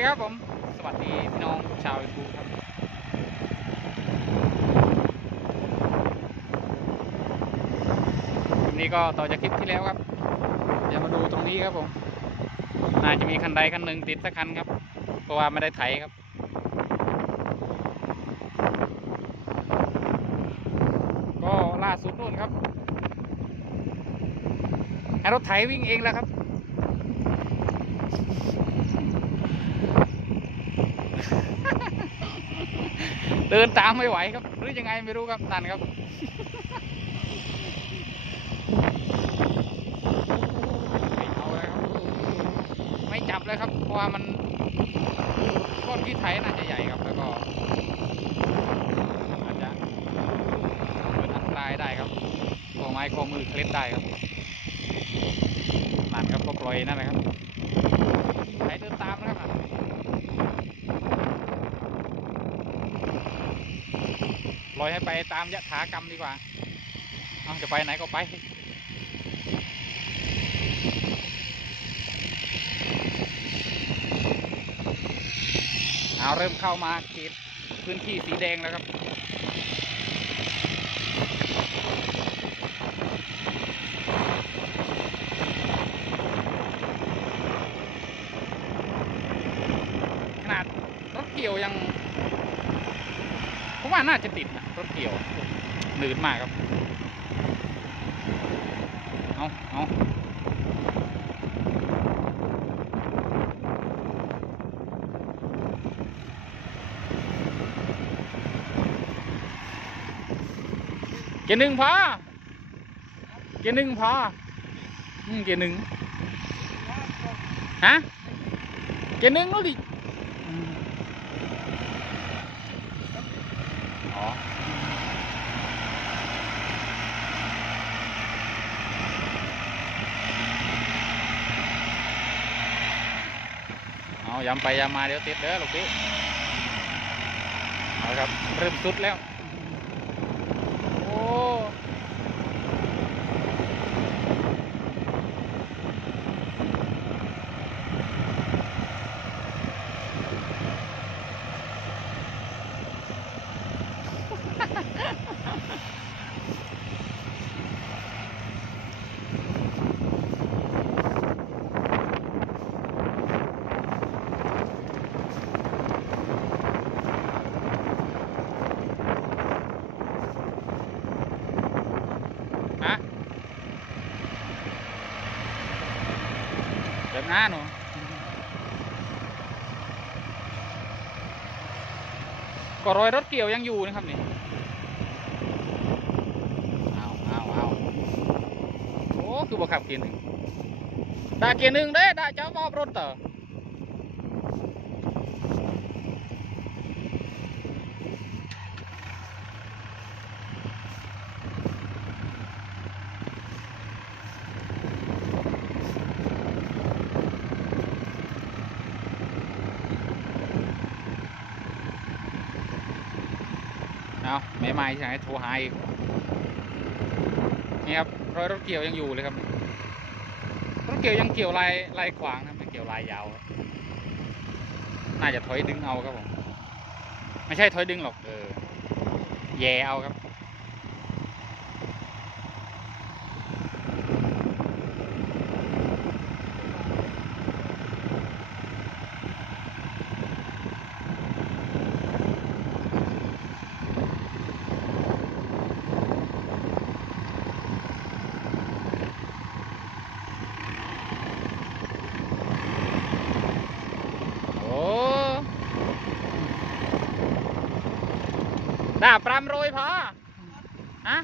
ดีครับผม สวัสดีพี่น้องชาวยูทูบครับ คลิปนี้ก็ต่อจากคลิปที่แล้วครับ เดี๋ยวมาดูตรงนี้ครับผม น่าจะมีคันใดคันหนึ่งติดสักคันครับ เพราะว่าไม่ได้ไถครับก็ล่าสุดนู่นครับให้รถไถวิ่งเองแล้วครับ เดินตามไม่ไหวครับ หรือยังไงไม่รู้ครับนั่นครับ ไม่เอาเลยครับ ไม่จับเลยครับ เพราะว่ามันก้นที่ไถน่าจะใหญ่ครับแล้วก็อาจจะเกิดอันตรายได้ครับข้อไม้ข้อมือเคล็ดได้ครับนั่นครับก็ปล่อยนั่นแหละครับไถเดินตามนะครับนั่นปล่ อยให้ไปตามยถากรรมดีกว่า เอาจะไปไหนก็ไป เอาเริ่มเข้ามาเขตพื้นที่สีแดงแล้วครับขนาดรถเกี่ยวยัง น่าจะติดนะรถเกี่ยวหนืดมากครับ เอาเอาเกียร์หนึ่งพอเกียร์หนึ่งพออืมเกียร์หนึ่งฮะเกียร์หนึ่งแล้ดิอืมอ๋อเอา ย้ำไปย้ำมาเดี๋ยวติดเด้อลูกพี่เอาครับเริ่มสุดแล้ว โอ้ ฮะ น้าหนูก็รอยรถเกี่ยวยังอยู่นะครับนี่เอาเอาเอาโอ้ คือบ่ขับเกียร์หนึ่งได้เกียร์หนึ่งเด้ด่าเจ้าบอบรถเต๋อ เอาไม่ไม่ใช่ไหนโทรหาอีกนี่ครับรอยรถเกี่ยวยังอยู่เลยครับรถเกี่ยวยังเกี่ยวลายลายขวางนะไม่เกี่ยวลายยาว น่าจะถอยดึงเอาครับผมไม่ใช่ถอยดึงหรอกเออแย่เอาครับ โอ้ด่าปรามโรยพอฮะ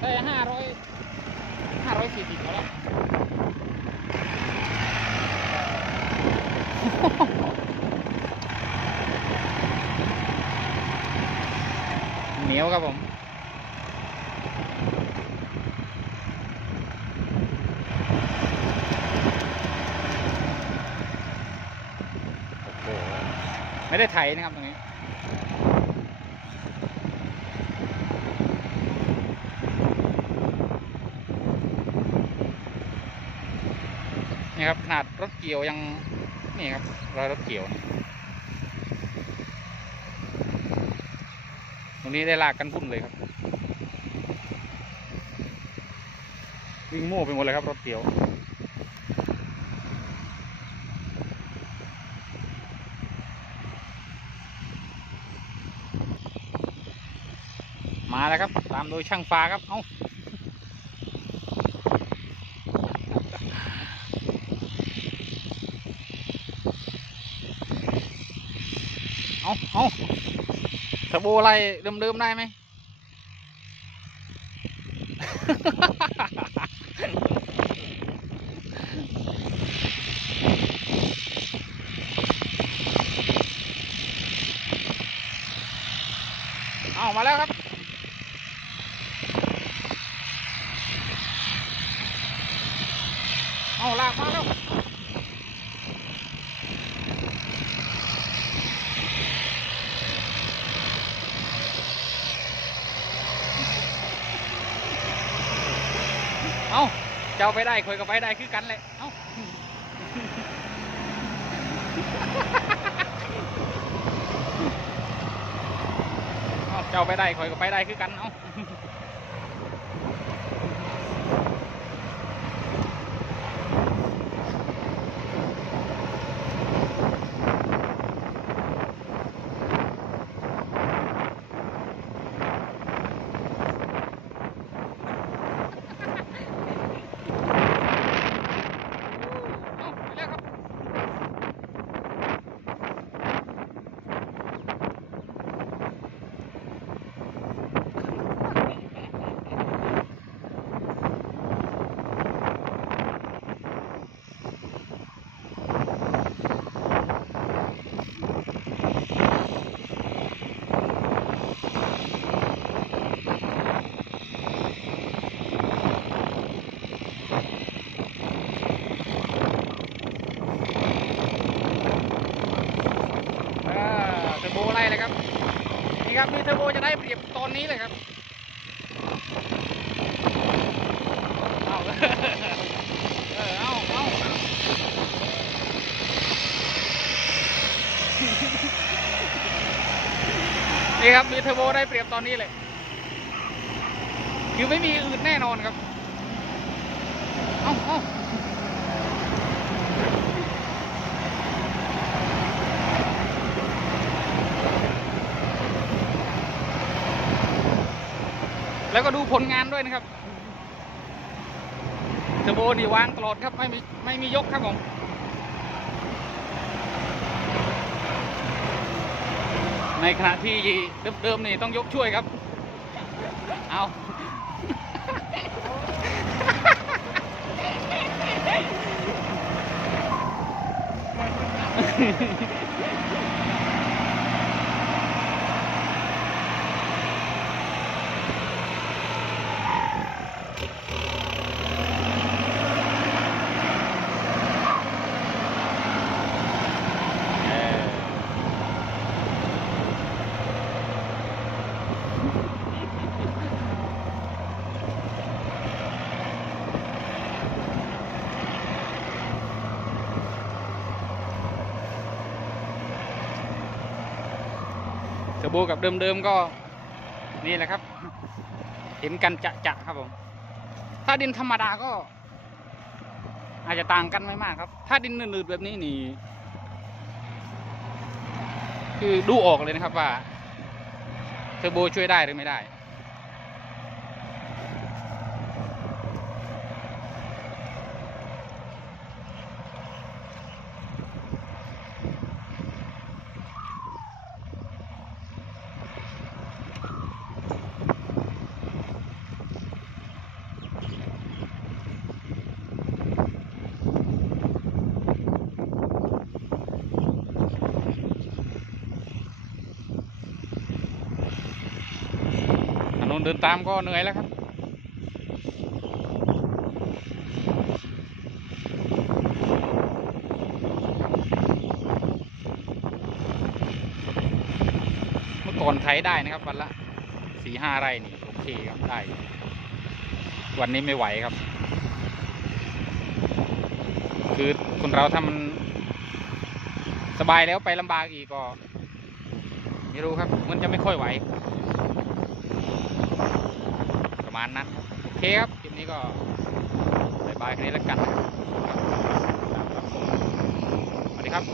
ได้ห้าร้อยห้าร้อยสี่สิบแล้วเหนียวครับผมโอ้โหไม่ได้ไถนะครับตรงนี้ นี่ครับขนาดรถเกี่ยวยังนี่ครับรอยรถเกี่ยว ตรงนี้ได้ลากกันพุ่นเลยครับ วิ่งมั่วไปหมดเลยครับรถเกี่ยวมาแล้วครับ ตามโดยช่างฟ้าครับ เอ้า เอาเอาสบู่อะไรเดิมๆได้ไหม เอามาแล้วครับ เอาลากมาแล้ว เอา เจ้าไปได้คอยก็ไปได้คือกันแหละเอ้าเจ้าไปได้คอยก็ไปได้คือกันเอาเอาไปแล้วครับ อ่าเทอร์โบไล่เลยครับ นี่ ครับนี่เทอร์โบจะได้เปรียบตอนนี้เลยครับเอาเออเอาเอานี่ครับมีเทอร์โบได้เปรียบตอนนี้เลยคือไม่มีอื่นแน่นอนครับ เอาเอา แล้วก็ดูผลงานด้วยนะครับเทอร์โบนี่วางตลอดครับไม่มีไม่มียกครับผมในขณะที่เดิมๆนี่ต้องยกช่วยครับ เอา ทอร์โบกับเดิมๆก็นี่แหละครับ เห็นกันจะๆครับผม ถ้าดินธรรมดาก็ อาจจะต่างกันไม่มากครับ ถ้าดินนืดๆแบบนี้นี่ คือดูออกเลยนะครับว่าเทอร์โบช่วยได้หรือไม่ได้ เดินตามก็เหนื่อยแล้วครับ เมื่อก่อนไถได้นะครับ วันละสี่ห้าไร่นี่โอเคครับได้ วันนี้ไม่ไหวครับ คือคนเราถ้ามันสบายแล้วไปลำบากอีกก็ไม่รู้ครับ มันจะไม่ค่อยไหว ประมาณนั้นครับโอเคครับคลิปนี้ก็บายบายแค่นี้แล้วกันนะครับสวัสดีครับ